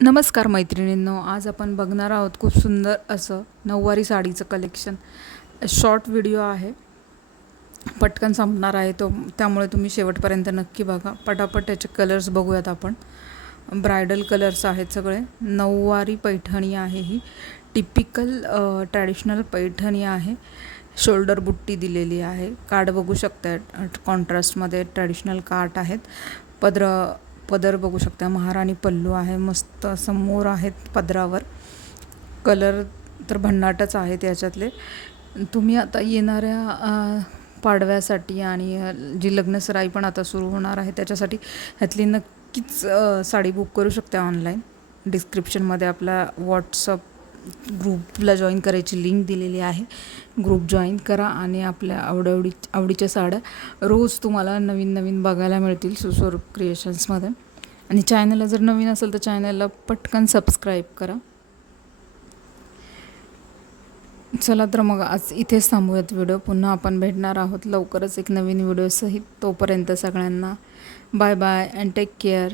नमस्कार मैत्रिणींनो, आज आपण बघणार आहोत खूप सुंदर असं नऊवारी साडीचं कलेक्शन. शॉर्ट व्हिडिओ आहे, पटकन संपणार आहे तो, त्यामुळे तुम्ही शेवटपर्यंत नक्की बघा. पटापट त्याचे कलर्स बघूयात आपण. ब्रायडल कलर्स आहेत सगळे. नऊवारी पैठणी आहे, ही टिपिकल ट्रॅडिशनल पैठणी आहे. शोल्डर बुट्टी दिलेली आहे. कार्ड बघू शकता, कॉन्ट्रास्टमध्ये ट्रॅडिशनल कार्ड आहेत. पदर बघू शकता, महाराणी पल्लू आहे, मस्त असं मोर आहेत पदरावर. कलर तर भन्नाटच आहेत याच्यातले. तुम्ही आता येणाऱ्या पाडव्यासाठी आणि जी लग्नसराई पण आता सुरू होणार आहे त्याच्यासाठी ह्यातली नक्कीच साडी बुक करू शकता ऑनलाईन. डिस्क्रिप्शनमध्ये आपला व्हॉट्सअप ग्रुपला जॉईन करायची लिंक दिलेली आहे. ग्रुप जॉईन करा आणि आपल्या आवडीच्या साड्या रोज तुम्हाला नवीन नवीन बघायला मिळतील सुस्वरूप क्रिएशन्समध्ये. आणि चॅनलला जर नवीन असेल तर चॅनलला पटकन सबस्क्राईब करा. चला तर मग आज इथेच थांबूयात व्हिडिओ. पुन्हा आपण भेटणार आहोत लवकरच एक नवीन व्हिडिओसहित. तोपर्यंत सगळ्यांना bye bye and take care.